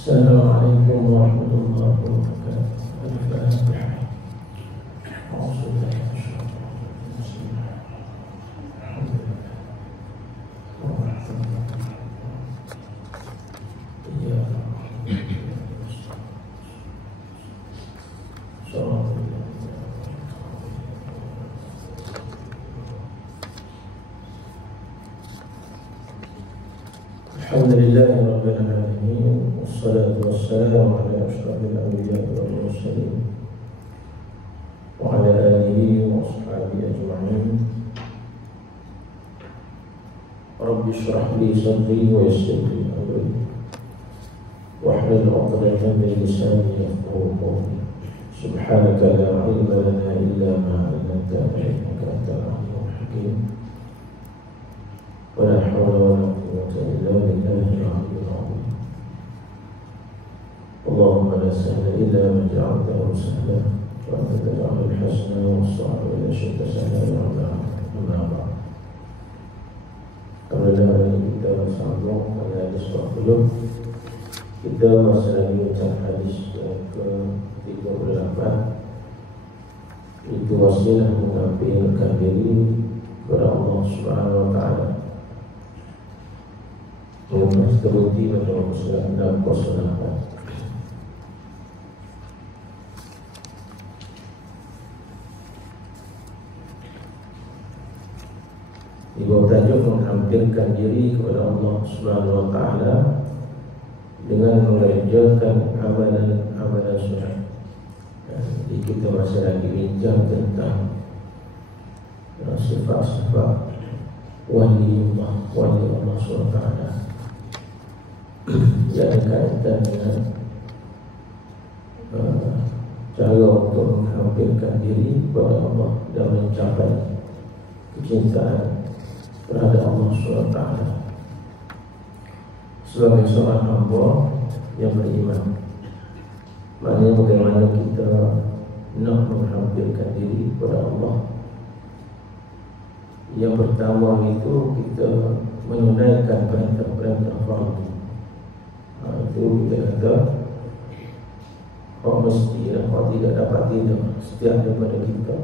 Assalamualaikum warahmatullahi wabarakatuh. Al-Fatihah. Alhamdulillahi rabbil alamin, wassalatu wassalamu ala asyrafil anbiya'i wal mursalin wa ala alihi wa ashabihi ajma'in. Rabbi shrah li sadri wa yassir li amri wahlul 'uqdatam min lisani yafqahu qawli. Subhanaka la ilma lana illa ma 'allamtana innaka antal 'alimul hakim. Wa la hawla wa la quwwata illa billahil 'aliyyil 'azim. Allahumma la sahla illa ma ja'altahu sahlan wa anta taj'alul hazna was-sa'ba idza syi'ta sahlan ya rabbal 'alamin. Amma ba'd. Alhamdulillah, kita sambung pada hadis 40. Kita masih lagi baca hadis ke-38. Itu wasilah mengabdikan diri kepada Allah Subhanahu wa taala. Yang terhenti pada Rasulullah dan Rasulullah. Di bawah tajuk menghampirkan diri kepada Allah Subhanahu wa taala dengan mengerjakan amalan-amalan sunat. Jadi kita masih lagi bincang tentang sifat-sifat wali Allah SWT yang berkaitan dengan cara untuk menghampirkan diri kepada Allah dan mencapai kecintaan terhadap Allah SWT sebagai seorang hamba yang beriman. Maknanya bagaimana kita nak menghampirkan diri kepada Allah. Yang pertama itu kita menunaikan perintah-perintah fardu. Itu kita kata mesti dan tidak dapat tidak setiap daripada kita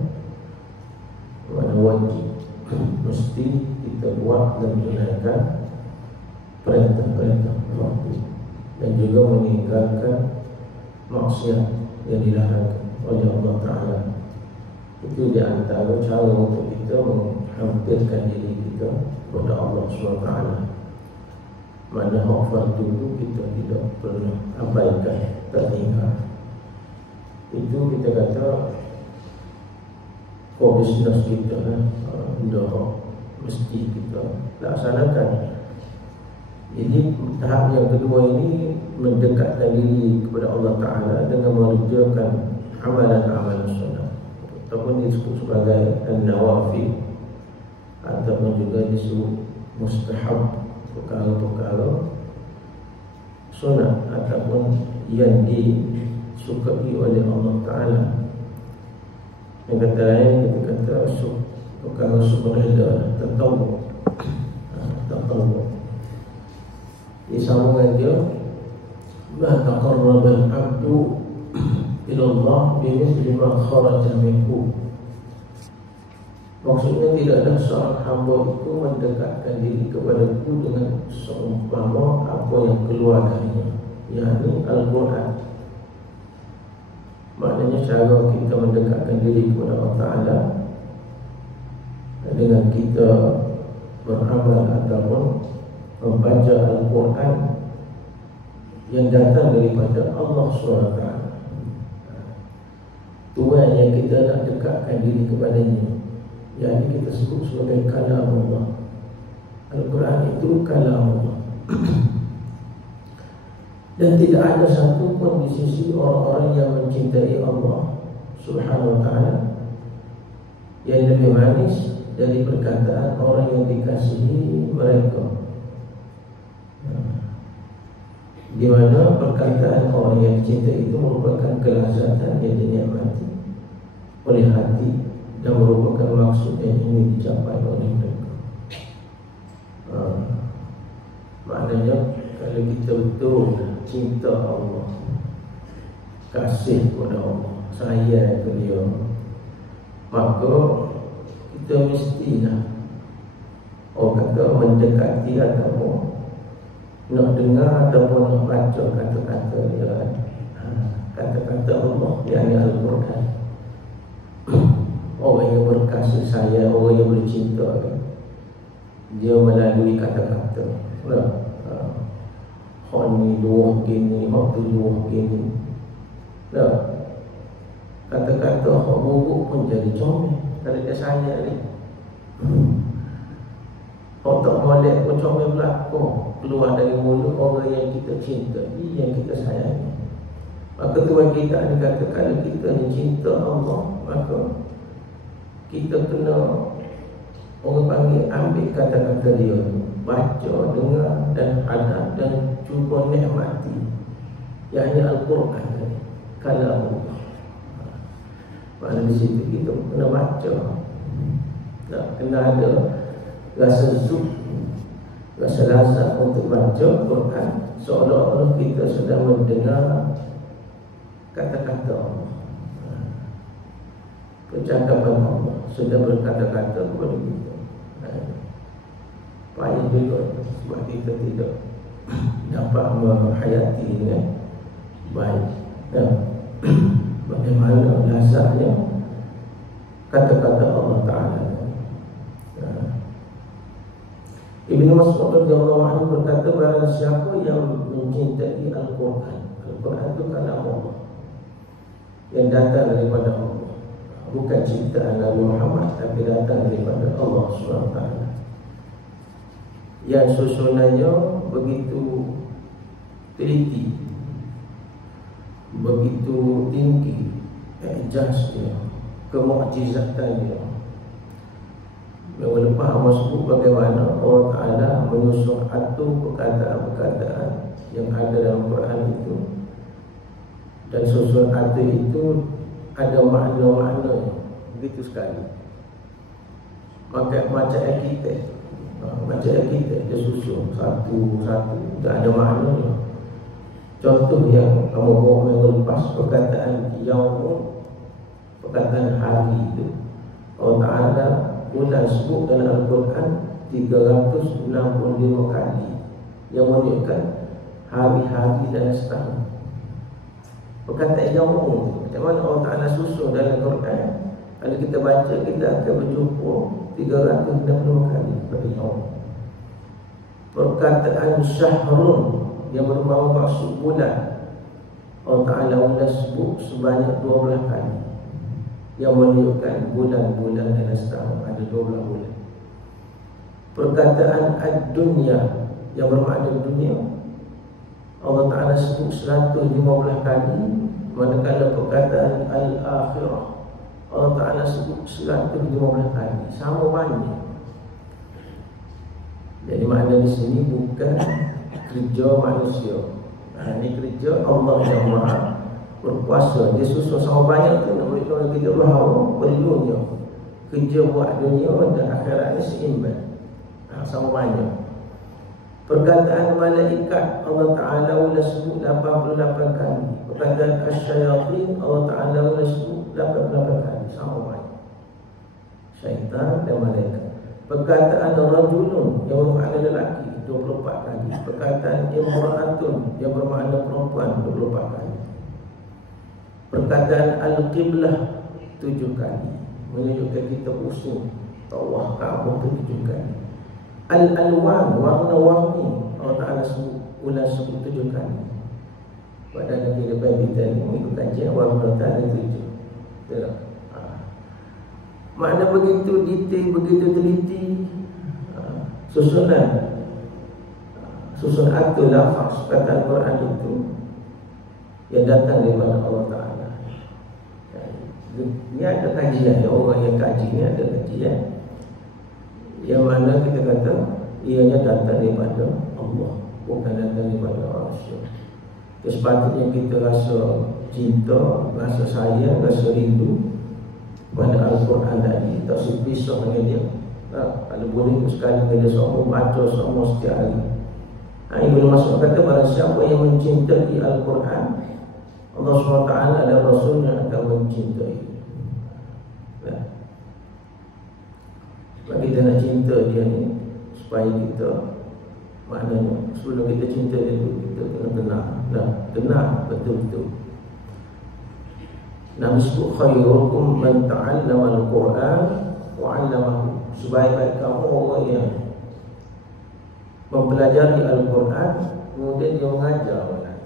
mana wajib mesti kita buat dan menunaikan perintah-perintah fardu dan juga meninggalkan maksiat yang dilarang oleh Allah Ta'ala. Itu di antara cara untuk kita menghampirkan diri kita kepada Allah SWT. Mana hak fardu itu kita tidak pernah abaikan, tak tinggal. Itu kita kata core business kita, dah mesti kita laksanakan. Jadi tahap yang kedua ini mendekatkan diri kepada Allah Ta'ala dengan mengerjakan amalan-amalan sunnah ataupun disebut sebagai an-nawafil ataupun juga disebut mustahab, perkara-perkara sunnah ataupun yang disukai oleh Allah Ta'ala. Yang kata lain kita kata perkara sunnah tatawwu. Di sambungan dia ma taqarraba al-'abdu ila Allah bimithli ma kharaja minhu. Maksudnya tidaklah seorang hamba itu mendekatkan diri kepadaku dengan seumpama apa yang keluar darinya, yakni Al-Quran. Maknanya cara kita mendekatkan diri kepada Allah Ta'ala dengan kita beramal ataupun membaca Al-Quran yang datang daripada Allah SWT. Tuhan yang kita nak dekatkan diri kepadanya, yang kita sebut sebagai kalam Allah. Al-Quran itu kalam Allah. Dan tidak ada satu pun di sisi orang-orang yang mencintai Allah Subhanahu wa ta'ala yang lebih manis dari perkataan orang yang dikasihi mereka. Di mana perkataan orang yang dicintai itu merupakan kelazatan yang dinikmati oleh hati dan merupakan maksud yang ingin dicapai oleh mereka. Maknanya kalau kita betul cinta Allah, kasih kepada Allah, sayang ke dia, maka kita mestilah orang kata mendekati ataupun nak dengar ataupun nak baca kata-kata dia, kata-kata Allah yang Al-Quran. Orang yang berkasih sayang, orang yang bercinta, dia melalui kata-kata. Hak ni dua gini, hak tu dua gini. Kata-kata hak buruk pun jadi comel kalau dia sayang ni. Hak tak molek pun comel belakang keluar dari mulut orang yang kita cinta, yang kita sayangi. Maka Tuhan kita ada kata, kalau kita ni cinta Allah, maka kita kena, orang panggil, ambil kata-kata dia, baca, dengar dan hadap dan cuba nikmati, yakni Al-Quran, kalam Allah. Mana di situ kita kena baca, kena ada rasa zuk, rasa lazat untuk baca Quran, seolah-olah kita sedang mendengar kata-kata Allah, percakapan Allah sudah berkata-kata kepada kita. Payah juga sebab kita tidak dapat menghayati dengan baik bagaimana lazatnya kata-kata Allah Ta'ala. Ibnu Mas'ud radhiyallahu anhu berkata, barang siapa yang mencintai Al-Quran, Al-Quran itu kalam Allah yang datang daripada Allah, bukan ciptaan Nabi Muhammad, tapi datang daripada Allah SWT, yang susunannya begitu teliti, begitu tinggi ijaznya, kemukjizatannya. Minggu lepas Allah sebut bagaimana Allah Ta'ala menyusun atur perkataan-perkataan yang ada dalam Quran itu, dan susun atur itu ada makna-makna begitu sekali. Maka macam arkitek, dia susun satu-satu, tak ada maknanya. Contoh yang kamu bawa minggu lepas, perkataan yaum, perkataan hari itu, Allah Ta'ala bulan sebut dalam Al-Quran 365 kali, yang menunjukkan hari-hari dalam setahun. Perkataan yaum, macam mana Allah Ta'ala susun dalam Al-Quran, kalau kita baca, kita akan berjumpa 360 kali pada yaum. Perkataan syahrun, yang bermaksud bulan, Allah Ta'ala sudah sebut sebanyak 12 kali, yang menunjukkan bulan-bulan dalam setahun ada 12 bulan. Perkataan ad-dunya, yang bermakna dunia, Allah Ta'ala sebut 115 kali, manakala perkataan al-akhirah Allah Ta'ala sebut 115 kali, sama banyak. Jadi makna di sini bukan kerja manusia, ini kerja Allah yang Maha berkuasa. Dia susun sama banyak tu nak beritahu kita bahawa perlunya kerja buat dunia dan akhirat ini seimbang, sama banyak. Perkataan malaikat Allah Ta'ala sudah sebut 88 kali. Perkataan asyayatin Allah Ta'ala sudah sebut 88 kali, sama banyak. Syaitan dan malaikat. Perkataan rajulun, yang bermakna lelaki, 24 kali. Perkataan imra'atun, yang bermakna perempuan, 24 kali. Perkataan al-qiblah 7 kali, menunjukkan kita pusing tawaf Kaabah 7 kali. Al-alwan, warna-warni, Allah Ta'ala ulang sebut 7 kali. Padahal nanti lepas kita ni mengikut kajian warna Ta'ala 7. Makna begitu detail, begitu teliti, susun atur lafaz kata Al-Quran itu yang datang daripada Allah Ta'ala. Ini ada kajian, orang yang kaji ni ada kajian yang mana kita kata ianya datang daripada Allah, bukan datang daripada manusia. Sepatutnya kita rasa cinta, rasa sayang, rasa rindu pada Al-Quran tadi, tak sepisah dengan dia. Kalau boleh sekali kita semua baca semua setiap hari, Ibnu Mas'ud kata, barang siapa yang mencintai Al-Quran, Allah SWT dan Rasulnya akan mencintai. Sebab kita nak cinta dia ni, supaya kita, maknanya sebelum kita cinta dia tu, kita kena kenal betul-betul. Nabi sebut, khairukum man ta'allama al-Quran wa 'allamahu. Sebaik-baik kamu orang yang mempelajari Al-Quran kemudian dia mengajar orang.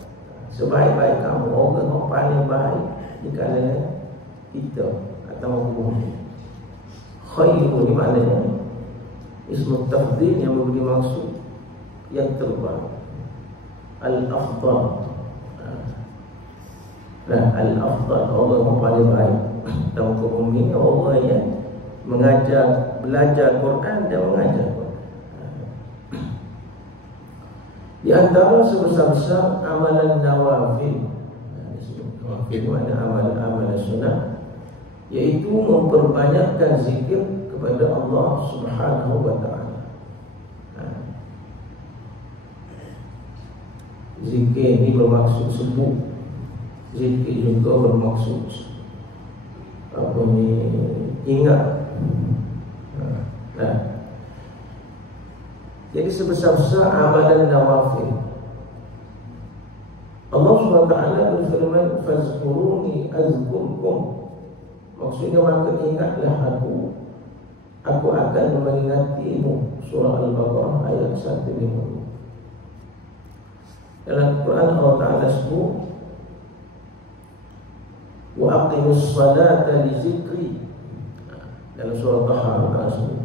Sebaik-baik kamu orang yang paling baik di kalangan kita atau bumi. Khairu ni maknanya ismu tafdhil yang memberi maksud yang terbaik. Al-afdal. Al-afdal, orang yang paling baik dalam bumi, orang yang mengajar, belajar Quran dan mengajar Quran. Di antara sebesar-besar amalan nawafil, nawafil makna amalan sunnah, iaitu memperbanyakkan zikir kepada Allah Subhanahu wa ta'ala. Zikir ini bermaksud sebut, zikir juga bermaksud ingat. Jadi sebesar-besar amalan nawafil, Allah SWT berfirman, fazkuruni azkurkum. Maksudnya, maka ingatlah aku akan mengingatimu. Surah Al-Baqarah ayat 150. Dalam Quran Allah Ta'ala sebut, wa aqimus salata li zikri. Dalam surah Taha Allah sebut,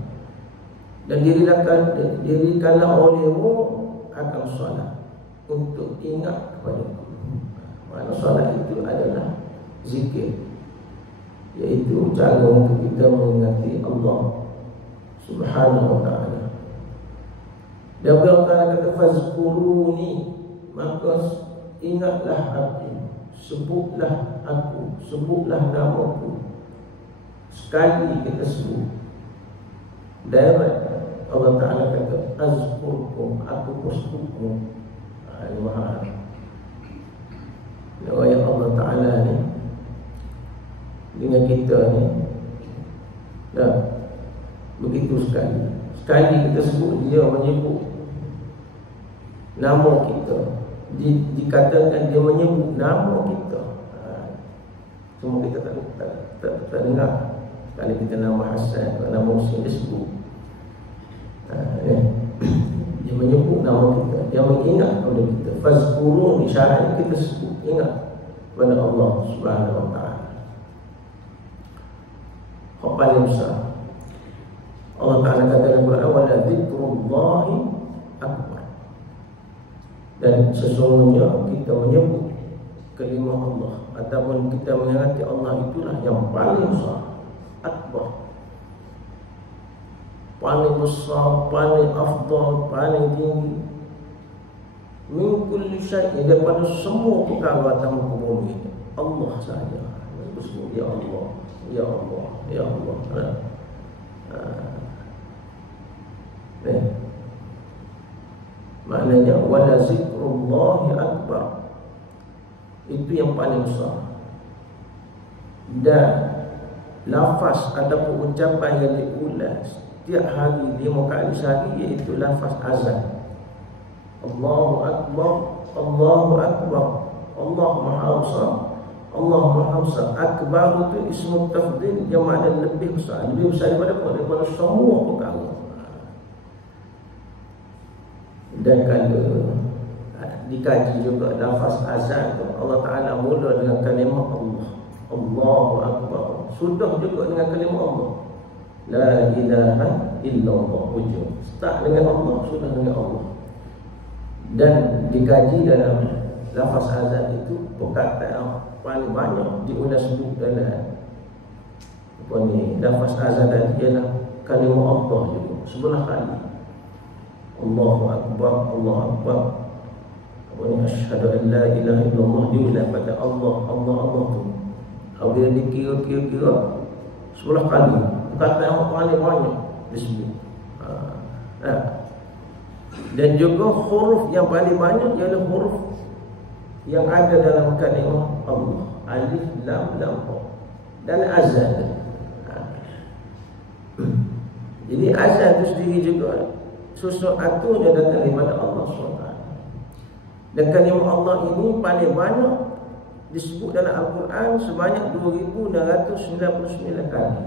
dan dirikanlah olehmu akan salat untuk ingat kepadaku. Maksudnya salat itu adalah zikir, iaitu cara untuk kita mengingati Allah Subhanahu wa ta'ala. Dan Allah Ta'ala kata, fazkuruni, maka ingatlah aku, sebutlah aku, sebutlah namaku. Sekali kita sebut, dan Allah Ta'ala kata, azkurkum, aku sebutmu. Ini mahal. Ayat Allah Ta'ala ni dengan kita ni begitu sekali. Sekali kita sebut, dia menyebut nama kita, dikatakan dia menyebut nama kita. Cuma kita tak dengar. Sekali kita nama Hasan, nama Muslim, dia sebut. Dia menyebut nama kita, dia mengingat kepada kita. Fazkuruni, syaratnya kita sebut, ingat kepada Allah Subhanahu wa ta'ala. Hak paling besar, Allah Ta'ala kata dalam Quran, wa la dzikrullahi akbar. Dan sesungguhnya kita menyebut kalimah Allah ataupun kita mengingati Allah, itulah yang paling besar, akbar, paling besar, paling afdal, paling tinggi min kulli syai'in, daripada semua perkara atas muka bumi. Allah sahaja. Ya Allah, ya Allah, ya Allah. Maknanya wala zikrullahi akbar, itu yang paling besar. Dan lafaz ataupun ucapan yang diulang setiap hari 5 kali sehari, iaitu lafaz azan. Allahu Akbar, Allahu Akbar, Allah Maha Besar, Allah Maha Besar. Akbar itu ismu tafdhil, yang makna lebih besar. Lebih besar daripada apa? Daripada semua perkara. Dan kalau dikaji juga lafaz azan tu, Allah Ta'ala mula dengan kalimah Allah, Allahu Akbar. Sudah juga dengan kalimah Allah, la ilaha illallah. Hujung start dengan Allah, sudah dengan Allah. Dan dikaji dalam lafaz azan itu, perkataan yang paling banyak diulang sebut dalam lafaz azan tadi ialah kalimah Allah juga, 11 kali. Allahu Akbar, Allahu Akbar. Asyhadu an la ilaha illallah, diulang pada Allah, Allah, Allah tu. Bila dikira-kira 10 kali, perkataan yang paling banyak disebut. Dan juga huruf yang paling banyak ialah huruf yang ada dalam kalimah Allah. Alif, lam, lam, ra. Dan azan. Jadi azan itu sendiri juga susun aturnya datang daripada Allah SWT. Dan kalimah Allah ini paling banyak disebut dalam Al-Quran sebanyak 2,699 kali.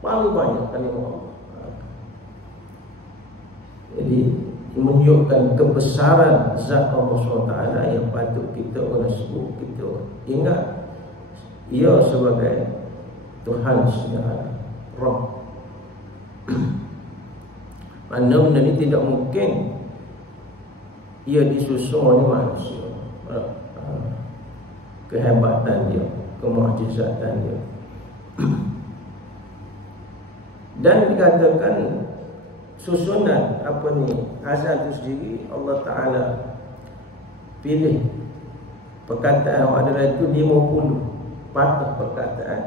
Paling banyak kalimah Allah. Jadi menunjukkan kebesaran zat Allah SWT yang patut kita orang sebut, kita ingat ia sebagai Tuhan segala Rabb. Mana benda ni tidak mungkin ia disusun oleh manusia. Kehebatan dia, kemukjizatan dia. Dan dikatakan susunan apa ni azan itu sendiri Allah Ta'ala pilih perkataan yang ada itu 50 patah perkataan.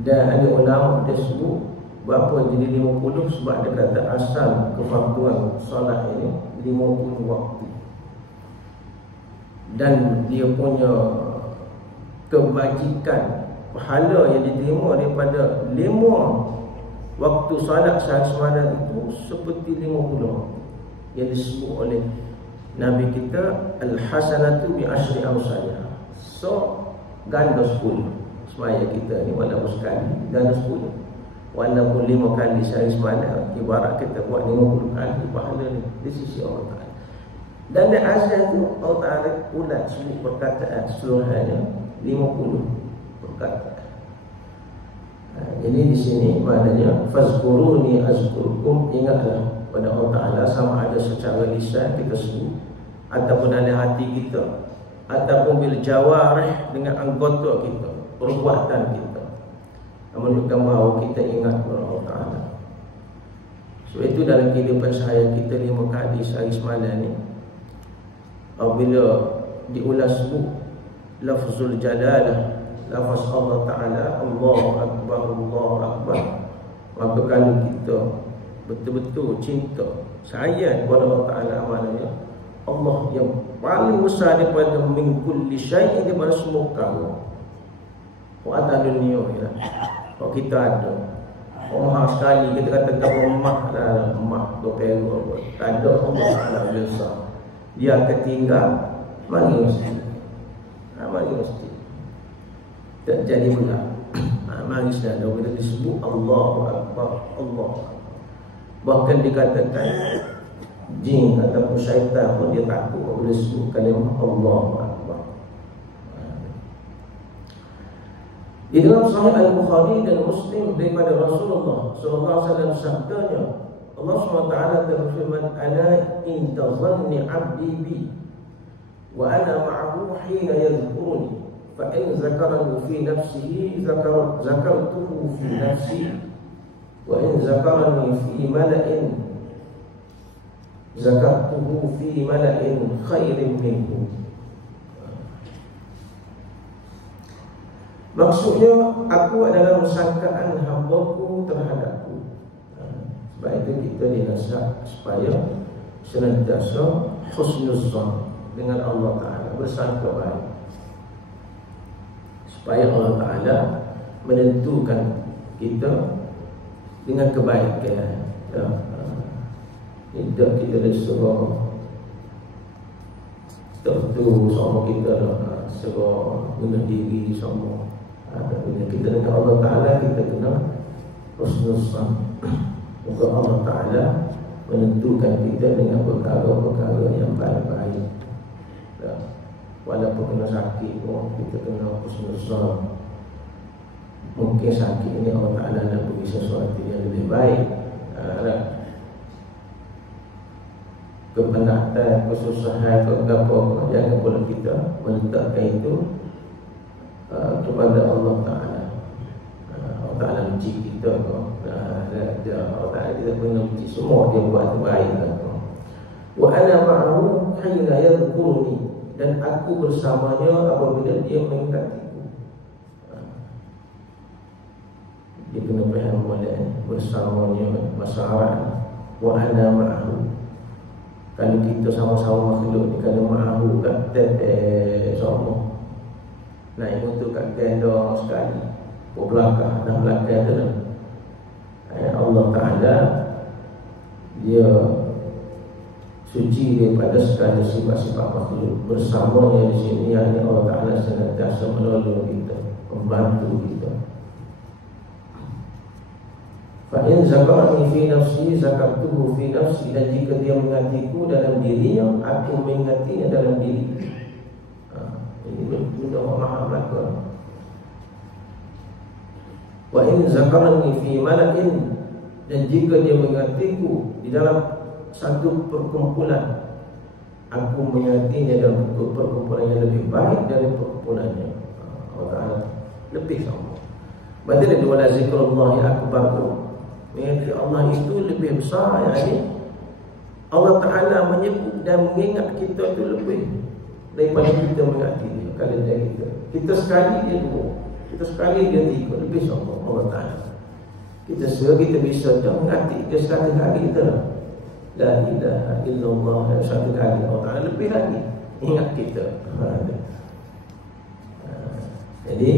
Dan ada ulama dia sebut berapa jadi 50 sebab dia kata asal kefarduan solat ini 50 waktu. Dan dia punya kebajikan pahala yang diterima daripada 5 waktu salat sehari semalam itu seperti 50 yang disebut oleh Nabi kita, al-hasanatu bi asyri amsalha. So ganda 10 semaya kita ni walaupun sekali ganda 10. Walaupun 5 kali sehari semalam, ibarat kita buat 50 kali pahala ni di sisi Allah Ta'ala. Dan di azan tu Allah Ta'ala ulat seluruh perkataan seluruhnya 50 perkataan. Jadi di sini maknanya fazkuruni azkurkum, ingatlah pada Allah Ta'ala sama ada secara lisan kita sebut ataupun dalam hati kita ataupun bil jawarih dengan anggota kita, perbuatan kita, menunjukkan bahawa kita ingat kepada Allah Ta'ala. So itu dalam kehidupan saya kita 5 kali sehari semalam ni, apabila diulas sebut lafzul jalalah, lafaz Allah Ta'ala, Allahu Akbar, Allahu Akbar, maka kalau kita betul-betul cinta, sayang kepada Allah Ta'ala, maknanya Allah yang paling besar daripada min kulli syai'in, daripada semua perkara. Ada dunia ya. Kalau kita ada mahal sekali, kita kata emas dah, emas berperu, tak ada Allah Ta'ala besar, dia akan tinggal mari mesti. Mari mesti terjadi pula. Mari saja bila disebut Allahu Akbar, Allah. Bahkan dikatakan jin ataupun syaitan pun dia takut bila disebut kalimah Allahu Akbar. Di dalam Sahih Al-Bukhari dan Muslim daripada Rasulullah sallallahu alaihi wasallam sabdanya, Allah SWT berfirman, "Ana inda dhanni 'abdi bi wa ana ma'ahu hina yadhkuruni." فإن ذكره في نفسه ذكرته في نفسي وإن ذكرني في ملأ ذكرته في ملأ خير منه. Maksudnya, aku adalah sangkaan hamba-Ku terhadapku. Sebab itu kita dinasihat supaya senantiasa husnuzan dengan Allah Ta'ala, bersangka baik, supaya Allah Ta'ala menentukan kita dengan kebaikan. Tidak kita disuruh tertentu sama kita suruh bunuh diri sama. Bila kita dengan Allah Ta'ala, kita kena husnuzan. Moga Allah Ta'ala menentukan kita dengan perkara-perkara yang baik-baik. Walaupun kena sakit pun kita kena husnuzan. Mungkin sakit ini Allah Ta'ala nak beri sesuatu yang lebih baik. Kepenatan, kesusahan, kegapo, jangan pula kita meletakkan itu kepada Allah Ta'ala. Allah Ta'ala uji kita kok. Allah Ta'ala kita kena uji semua, dia buat terbaik. Wa ana ma'ahu hina yadhkuruni, dan aku bersamanya apabila dia mengingatiku. Dia kena faham boleh bersamanya bahasa Arab. Wa ana ma'ahu, Kalau kita sama-sama makhluk ni, kalau ma'ahu kapten sama naik motor kapten dah sekali belakang dan belakang tu lah. Allah Ta'ala dia suci daripada segala sifat-sifat makhluk. Bersamanya di sini hanya Allah Ta'ala senantiasa menolong kita, membantu kita. Fa'in zakarani fi nafsi zakartuhu fi nafsi. Dan jika dia mengingatiku dalam dirinya, aku mengingatinya dalam diri. Ini benda orang maha belaka. Wa'in zakarani fi malakin. Dan jika dia mengingatiku di dalam satu perkumpulan, aku mengingatinya dalam perkumpulan yang lebih baik dari perkumpulannya. Allah Ta'ala lebih sama. Berarti ada dua zikrullah yang akbar tu. Mengingati Allah itu lebih besar. Yani Allah Ta'ala menyebut dan mengingat kita itu lebih daripada kita mengingati dia. Kalau dia kita sekali dia dua, kita sekali dia tiga, lebih sama Allah Ta'ala. Kita kita bisa mengingati dia 100 kali kita lah. La ilaha illallah 100 kali. Allah Ta'ala lebih lagi ingat kita. Jadi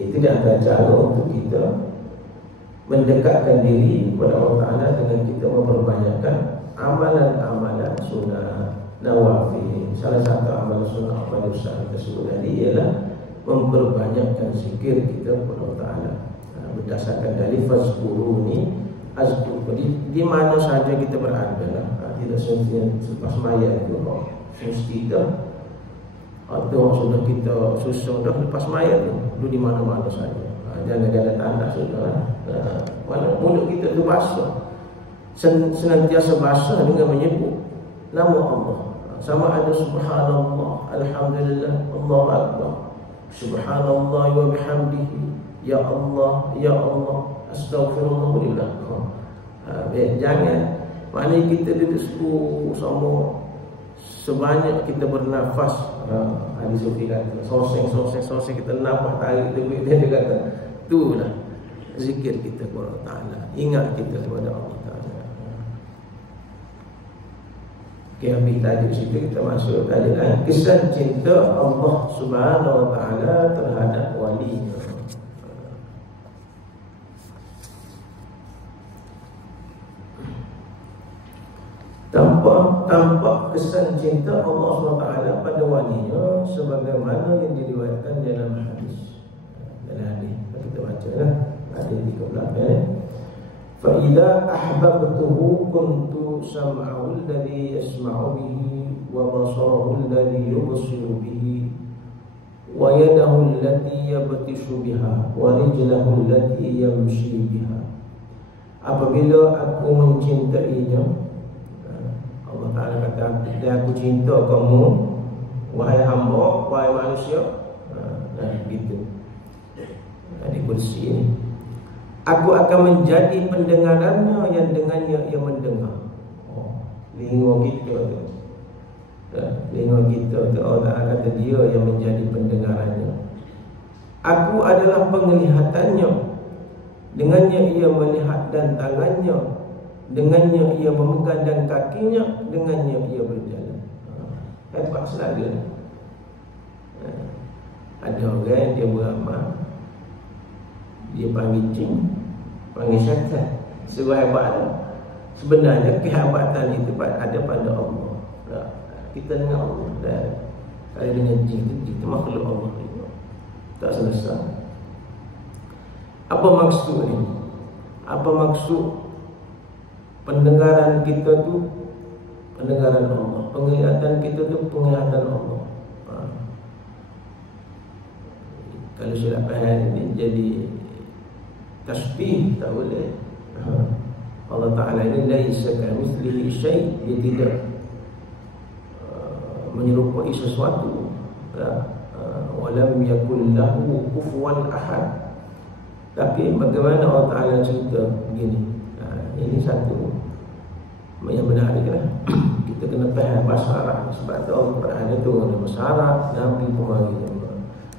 itu dia antara cara untuk kita mendekatkan diri kepada Allah Ta'ala dengan kita memperbanyakkan amalan-amalan sunnah nawafil. Salah satu amalan sunnah pada usaha kita sebut tadi ialah memperbanyakkan zikir kita kepada Allah Ta'ala. Berdasarkan dari fazkuruni azkur. Di mana sahaja kita berada lah. Tidak semestinya selepas maya itu semestinya kita atau sudah kita susun dah lepas maya itu di mana-mana saja. Jangan ada tanda sudah. Mana mulut kita tu basah, senantiasa basah dengan menyebut nama Allah. Sama ada subhanallah, alhamdulillah, Allahu akbar, subhanallah wa bihamdihi, ya Allah, ya Allah, astaghfirullah. Jangan maknanya kita duduk sama sebanyak kita bernafas. Hadis Sufi kata soseng kita nafas tarik terbit dia kata itulah zikir kita kepada Allah Ta'ala, ingat kita kepada Allah Ta'ala. Okay, habis tajuk situ kita masuk tadi kisah cinta Allah Subhanahu Wa Ta'ala terhadap wali. Tampak kesan cinta Allah SWT pada walinya sebagaimana yang diriwayatkan dalam hadis. Kita baca lah hadis 13. Fa idza ahbabtuhu kuntu sam'ahu alladhi yasma'u bihi wa basarahu alladhi yubsiru bihi wa yadahu allati yabtishu biha wa rijlahu allati yamshi biha. Apabila aku mencintainya, Allah Ta'ala kata, dan aku cinta kamu wahai hamba, wahai manusia. Begitu di kursi ini. Aku akan menjadi pendengarannya yang dengannya ia mendengar. Lingo kita tu, lingo kita tu Allah Ta'ala kata dia yang menjadi pendengarannya. Aku adalah penglihatannya, dengannya ia melihat, dan tangannya, dengannya ia memegang, dan kakinya, dengannya ia berjalan. Hebat selalu. Ada orang dia beramal, dia panggil jin, panggil syaitan. Sebab hebat. Sebenarnya kehebatan itu ada pada Allah. Kita dengan Allah. Kalau dengan jin itu makhluk Allah itu tak selesai. Apa maksud ni? Apa maksud pendengaran kita tu pendengaran Allah, penglihatan kita tu penglihatan Allah. Kalau sudah faham ini jadi tasbih tak boleh. Allah Ta'ala ini laisa kamitslihi syai', dia tidak menyerupai sesuatu. Walam yakul lahu kufuwan ahad. Tapi bagaimana Allah Ta'ala cerita begini? Ini satu yang menarik lah. Kita kena faham bahasa Arab. Sebab tu Allah Ta'ala tu ada bahasa Arab, Nabi pun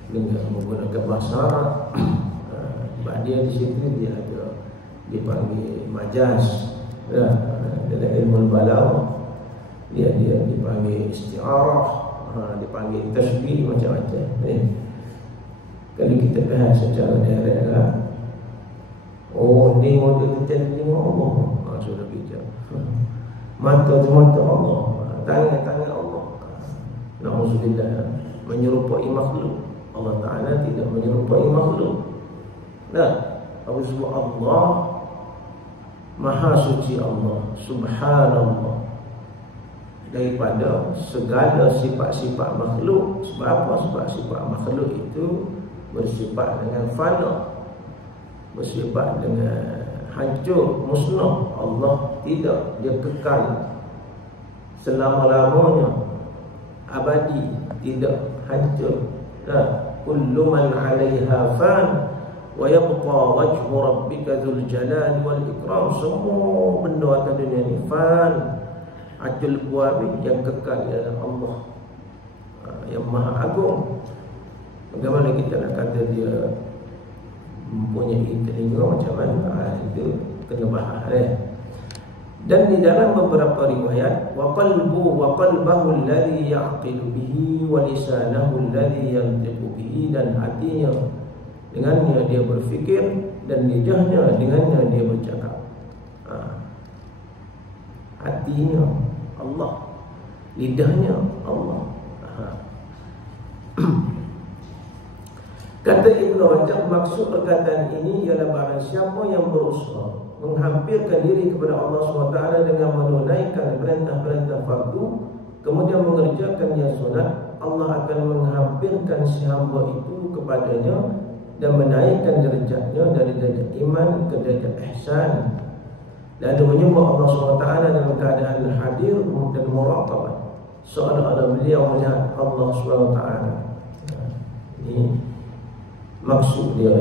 dengan menggunakan bahasa Arab. Sebab dia di situ dia dipanggil majaz dalam ilmu balaghah. dia dipanggil isti'arah, dipanggil tasbih, macam-macam. Kalau kita bahas secara direct lah, oh ni model tengok Allah, sudah bijak. Mata Allah, tangan Allah. Na'udzubillah, menyerupai makhluk. Allah Ta'ala tidak menyerupai makhluk. Nah, aku sebut Allah, Maha suci Allah, Subhanallah, daripada segala sifat-sifat makhluk. Sebab apa? Sebab sifat makhluk itu bersifat dengan fana, bersifat dengan hancur, musnah. Allah tidak, dia kekal selama-lamanya, abadi, tidak hancur. Kullu man 'alaiha fan wa yabqa wajhu rabbika dzul jalali wal ikram. Semua benda atas dunia ni fan, acul buabi, yang kekal ialah Allah yang Maha Agung. Bagaimana kita nak kata dia mempunyai telinga macam mana? Itu kena bahas. Dan di dalam beberapa riwayat, wa qalbahu alladhi ya'qilu bihi wa lisanahu alladhi yantiqu bihi, dan hatinya dengannya dia berfikir, dan lidahnya dengannya dia bercakap. Hatinya Allah, lidahnya Allah. Kata Ibn Rajab, maksud perkataan ini ialah barang siapa yang berusaha menghampirkan diri kepada Allah SWT dengan menunaikan perintah-perintah fardu, kemudian mengerjakan yang sunat, Allah akan menghampirkan si hamba itu kepadanya dan menaikkan derajatnya dari derajat iman ke derajat ihsan. Lalu menyembah Allah SWT dalam keadaan hadir dan muraqabah, seolah-olah beliau melihat Allah SWT. Ini maksud dia.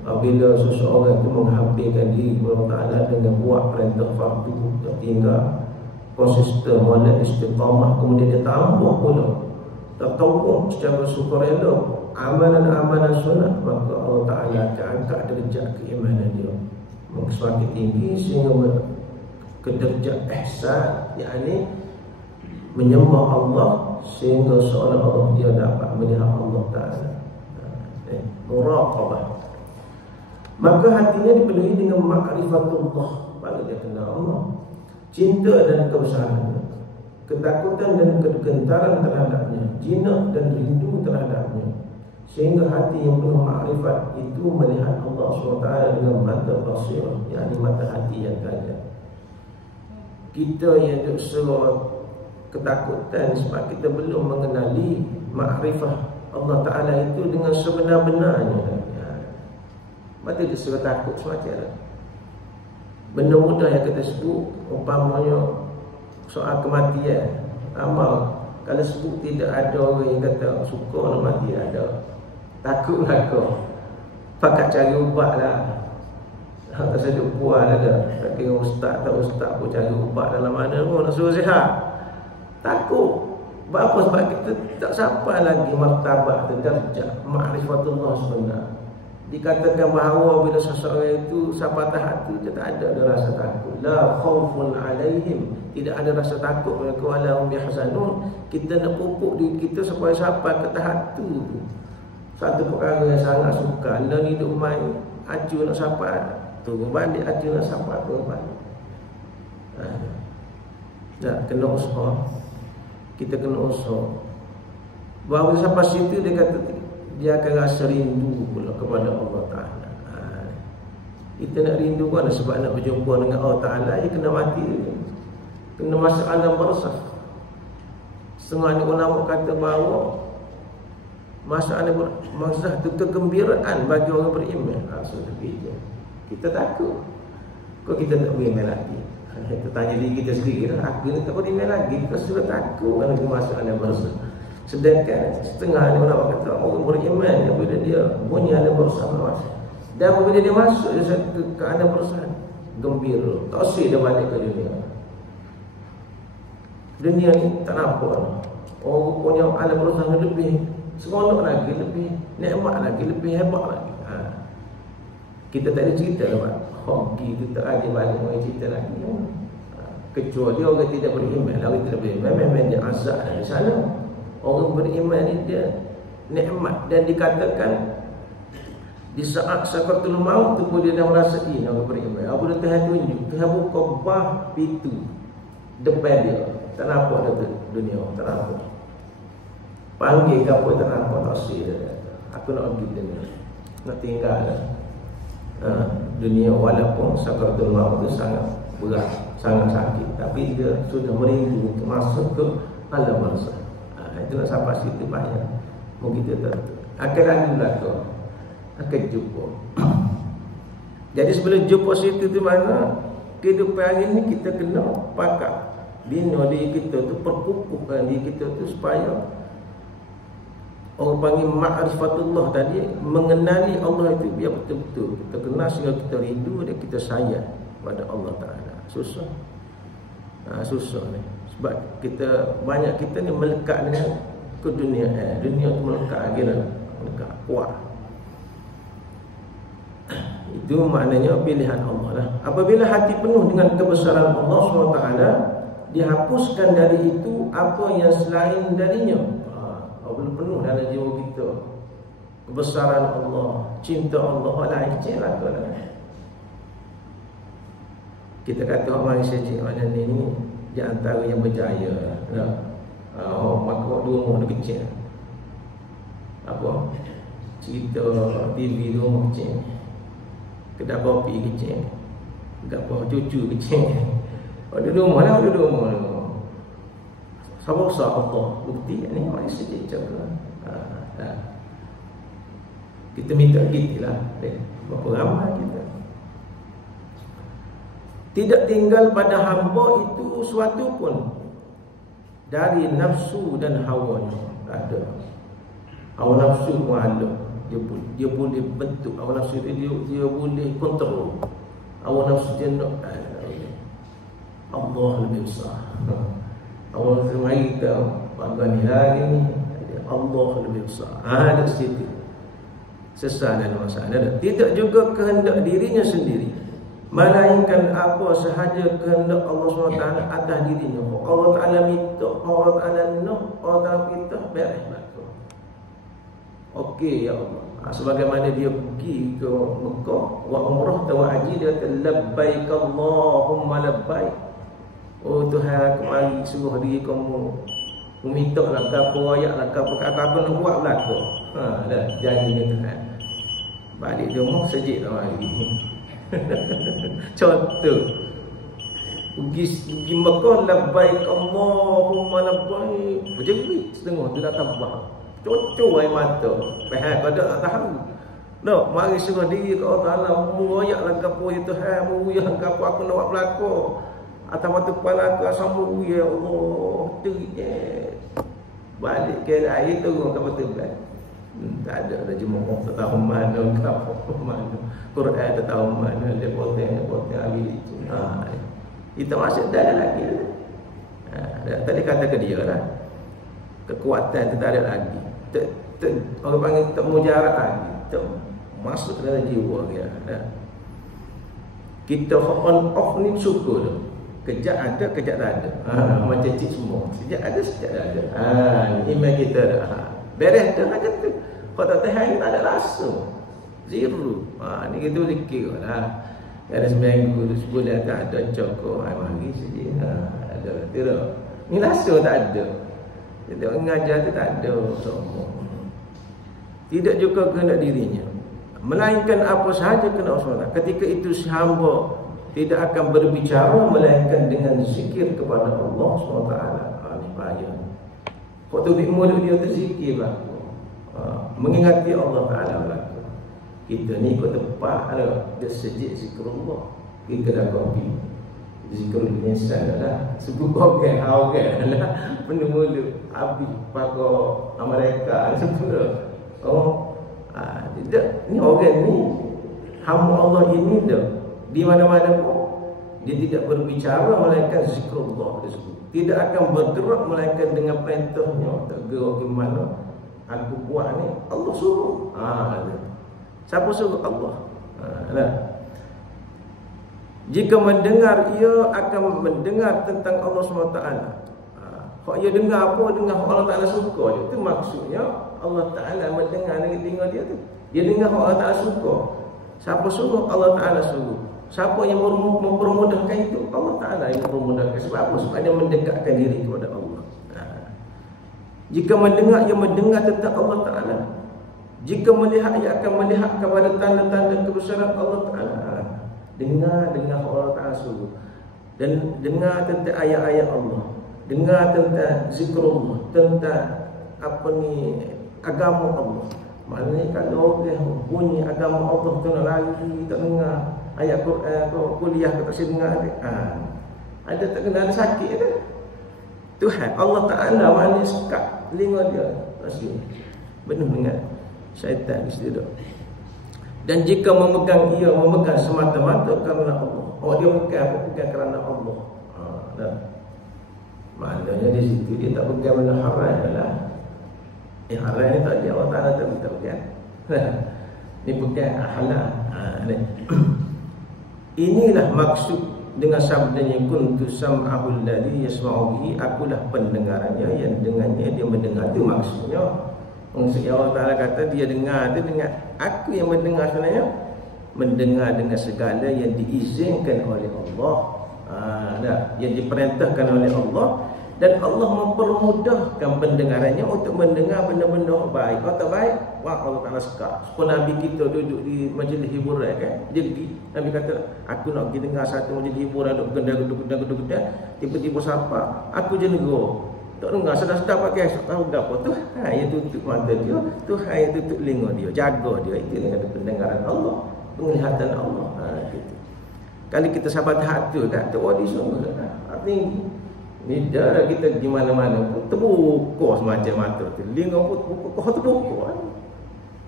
Apabila seseorang itu menghampirkan diri kepada Allah Ta'ala dengan buat perintah fardu, tinggal konsisten, wala istiqamah, kemudian dia tambah pula tertawuk secara sukarela amalan-amalan sunat, maka Allah Ta'ala akan angkat derajat keimanan dia semakin tinggi sehingga ke derajat ihsan, yakni menyembah Allah sehingga seolah-olah dia dapat melihat Allah Ta'ala, muraqabah. Maka hatinya dipenuhi dengan ma'rifatullah, pada dia kenal Allah, cinta dan kebesarannya, ketakutan dan kegentaran terhadapnya, jinak dan rindu terhadapnya, sehingga hati yang penuh ma'rifat itu melihat Allah SWT dengan mata basirah, yakni mata hati yang tajam. Kita yang duduk ketakutan sebab kita belum mengenali ma'rifah Allah Ta'ala itu dengan sebenar-benarnya. Maka dia suruh takut semacam lah. Benda mudah yang kita sebut, umpamanya soal kematian, amal. Kalau sebut tidak ada orang yang kata suka nak mati, ada. Takutlah kau, pakat cari ubat lah. Tak sedap puas ada. Tak kira ustaz tak ustaz pun cari ubat dalam mana pun nak suruh sihat. Takut. Apa? Sebab kita tak sampai lagi martabat darjah ma'rifatullah sebenar. Dikatakan bahawa bila seseorang itu sampai tahap itu, dia tak ada rasa takut. La khaufun alaihim, tidak ada rasa takut mereka, wala hum yahzanun. Kita nak pupuk diri kita supaya sampai ke tahap itu. Satu perkara yang sangat suka, nak hidup main, acu nak sampai, turun balik, acu nak sampai, turun balik. Tak kena usaha. Kita kena usaha. Bahawa sampai situ dia kata dia akan rasa rindu pula kepada Allah Ta'ala. Kita nak rindu kan sebab nak berjumpa dengan Allah Ta'ala, dia kena mati, kena masuk alam barzakh. Setengah ni ulama kata bahawa masuk alam barzakh itu kegembiraan bagi orang beriman. Sudah begitu. Kita takut. Kok kita tak beriman lagi? Kita tanya diri kita sendiri lah, aku ni tak beriman lagi, kau sudah takut kalau dia masuk alam barzakh. Sedangkan setengah ni ulama kata orang beriman apabila dia bunyi alam barzakh masuk, dan apabila dia masuk dia ke alam barzakh gembira, tak usah dia balik ke dunia. Dunia ni tak nampak. Orang punya alam barzakh lebih seronok lagi, lebih nikmat lagi, lebih hebat lagi. Kita tak ada cerita lah, hoki tu tak ada balik orang cerita lagi. Kecuali orang tidak beriman. Orang tidak beriman memang dia azab dari sana. Orang beriman ni dia nikmat, dan dikatakan di saat sakaratul maut tu pun dia dah merasai orang beriman. Apa dah Tuhan tunjuk, Tuhan buka bah pintu depan dia. Tak nampak dah dunia, tak nampak. Panggil ke apa tak nampak, tak sih dia. Aku nak pergi dunia, nak tinggal dunia, walaupun sakaratul maut tu sangat berat, sangat sakit, tapi dia sudah merindu untuk masuk ke alam barzakh. Itu nak sampai situ banyak. Mungkin kita akan ada belakang, akan jumpa. Jadi sebelum jumpa situ tu mana kehidupan hari ni kita kena pakat bina diri kita tu, perkukuhkan diri kita tu supaya orang panggil ma'rifatullah tadi, mengenali Allah itu biar betul-betul kita kenal sehingga kita rindu dan kita sayang pada Allah Ta'ala. Susah. Susah ni. Sebab kita banyak kita ni melekat dengan ke dunia. Dunia tu melekat lagi lah. Melekat kuat. Itu maknanya pilihan Allah lah. Apabila hati penuh dengan kebesaran Allah SWT, dihapuskan dari itu apa yang selain darinya. Apabila penuh dalam jiwa kita kebesaran Allah, cinta Allah, lain lah tu lah. Kita kata orang Malaysia cik mana ni di antara yang berjaya lah. Maka dua rumah dia kecil. Apa? Cerita TV dua rumah kecil. Kedai kopi kecil. Apa cucu kecil. Ada dua rumah lah, ada dua rumah lah. Siapa usah Allah bukti ni Malaysia cik cakap. Kita minta gitu lah. Berapa ramai kita. Tidak tinggal pada hamba itu suatu pun dari nafsu dan hawanya. Ada hawa nafsu pun ada. Dia boleh bentuk hawa nafsu itu, dia boleh kontrol. Hawa nafsu dia nak Allah lebih besar. Hawa nafsu mari kita pada hari ni Allah lebih besar. Ada situ sesal dan masalah. Tidak juga kehendak dirinya sendiri, melainkan apa sahaja kehendak Allah SWT atas dirinya. Allah Ta'ala minta, Allah Ta'ala nak, Allah Ta'ala kita beres belakang. Okey ya Allah. Sebagaimana dia pergi ke Mekah wa umrah wa haji, dia kata labbaik Allahumma labbaik. Oh Tuhan, aku mari suruh diri kamu meminta lah apa ayat lah apa nak buat belakang. Dah janji dengan Tuhan. Balik dia rumah sejik tak mari. Contoh pergi Mekah labbaik Allahumma labbaik, berjerit setengah tu dah tambah cocok air mata. Faham pada tak tahu. Nak mari suruh diri ke Allah Taala muayat lah gapo ya Tuhan, muayat gapo aku nak buat belakang. Atas mata kepala aku asam ya Allah. Tu je. Balik ke air tu kat betul kan. Tak ada jemaah tak tahu mana gapo mana. Quran tak tahu mana dia potong habis. Kita masuk dah lagi. Tadi kata ke dia lah. Kekuatan tu tak ada lagi. Orang panggil tak mujarab lagi. Tak masuk dalam jiwa dia. Kita on off ni syukur tu. Kejap ada, kejap tak ada. Macam cik semua. Sekejap ada, sekejap tak ada. Iman kita dah. Beres dah macam tu. Kalau tak tahan tak ada rasa. Zero. Ni kita boleh kira lah. Ada seminggu, sebulan tak ada cokok. Mari sikit. Ada. Tidak. Ni rasa tak ada. Kita mengajar tu tak ada semua. Tidak juga kehendak dirinya, melainkan apa sahaja kehendak Allah. Ketika itu si hamba tidak akan berbicara melainkan dengan zikir kepada Allah SWT. Ini bahaya. Waktu di mulut dia tu zikir lah. Mengingati Allah Ta'ala lah. Kita ni ikut tempat ada dia sejik zikrullah. Kita dah kopi zikrul insan lah. Sebut orang lah. Penuh mulut habis pakai Amerika sebut. Tidak. Ni orang ni hamba Allah ini dah di mana-mana pun dia tidak berbicara melainkan zikrullah tersebut. Tidak akan bergerak melainkan dengan perintahnya. Tak gerak ke mana. Aku buat ni Allah suruh. Siapa suruh? Allah. Jika mendengar, ia akan mendengar tentang Allah SWT. Kalau ia dengar apa? Dengar Allah Ta'ala suka. Itu maksudnya Allah Ta'ala mendengar dengan telinga dia tu. Dia dengar Allah Ta'ala suka. Siapa suruh? Allah Ta'ala suruh. Siapa yang mempermudahkan itu? Allah Ta'ala yang mempermudahkan. Sebab apa? Sebab dia mendekatkan diri kepada Allah. Jika mendengar, ia mendengar tentang Allah Ta'ala. Jika melihat, ia akan melihat kepada tanda-tanda kebesaran Allah Ta'ala. Dengar Allah Ta'ala suruh. Dan dengar tentang ayat-ayat Allah. Dengar tentang zikrullah, tentang agama Allah. Maknanya kalau orang bunyi agama Allah tu nak lari, tak dengar ayat Quran atau kuliah tak dengar, ada tak kena ada sakit ke? Tuhan Allah Ta'ala maknanya sekat telinga dia pasti penuh dengan syaitan di situ. Dan jika memegang semata-mata kerana Allah. Dia bukan kerana Allah. Maknanya di situ dia tak pegang benda haram lah. Haram ni tak dia Allah Ta'ala tak pegang. Ni pegang halal. Inilah maksud dengan sabdanya kuntu sam'ahul ladzi yasma'u bihi, akulah pendengarannya yang dengannya dia mendengar. Itu maksudnya. Maksudnya Allah Ta'ala kata dia dengar tu dengan aku yang mendengar sebenarnya. Mendengar dengan segala yang diizinkan oleh Allah. Yang diperintahkan oleh Allah. Dan Allah mempermudahkan pendengarannya untuk mendengar benda-benda baik. Kalau tak baik, wah Allah Ta'ala suka. Supaya Nabi kita duduk di majlis hiburan kan. Jadi Nabi kata, aku nak pergi dengar satu majlis hiburan, duduk gedang. Tiba-tiba siapa? Aku je negur. Tak dengar, sedar-sedar pakai tahu apa tu. Yang tutup mata dia, Tuhan yang tutup telinga dia, jaga dia. Itu dengan pendengaran Allah, penglihatan Allah. Gitu. Kali kita sahabat hati tu kan, tu di semua kan. Artinya ni dah kita di mana-mana terbuka semacam mata tu. Telinga pun terbuka.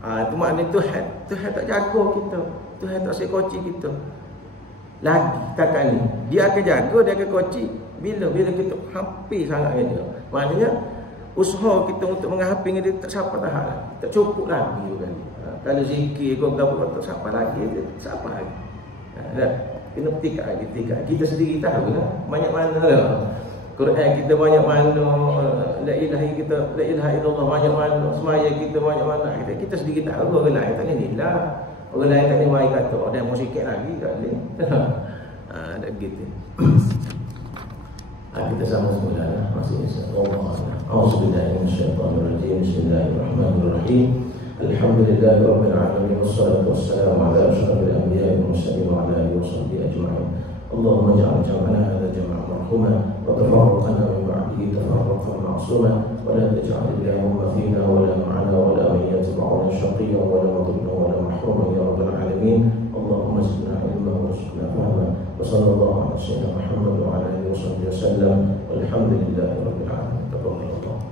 Itu maknanya Tuhan tak jaga kita. Tuhan tak sekoci kita. Lagi kakak ni, dia akan jaga, dia akan koci bila kita hampir sangat dengan dia. Maknanya usaha kita untuk menghampir dengan dia tak sampai tahap. Tak cukup lagi kan. Kalau zikir kau berapa tak sampai lagi, dia tak sampai lagi. Kena petikak lagi. Kita sendiri tahu lah banyak mana lah. Quran kita banyak mana, la ilaha illallah banyak mana, semaya kita banyak mana. Kita sendiri tahu, orang lain tak ni lah. Orang lain tak ni mai kata ada mau sikit lagi kat ni. Ada gitu. Kita sama semula masih insya-Allah. Auzubillahi minasyaitonir rajim. Bismillahirrahmanirrahim. Alhamdulillahirabbil alamin wassalatu wassalamu ala asyrafil anbiya'i wal mursalin wa ala alihi washabbihi ajma'in. Allahumma ij'al jam'ana hadha jam'an marhuma wa tafarraqana min ba'dihi tafarraqan ma'suma wa la taj'al Allahumma fina wa la ma'ana wa la man yatba'una shaqiyyan wa la madhunna wa la mahruman ya rabbal alamin. Allahumma zidna ilman warzuqna fahma wa sallallahu ala sayyidina Muhammad wa ala alihi washabbihi wasallam walhamdulillahi rabbil alamin. Taqabbalallahu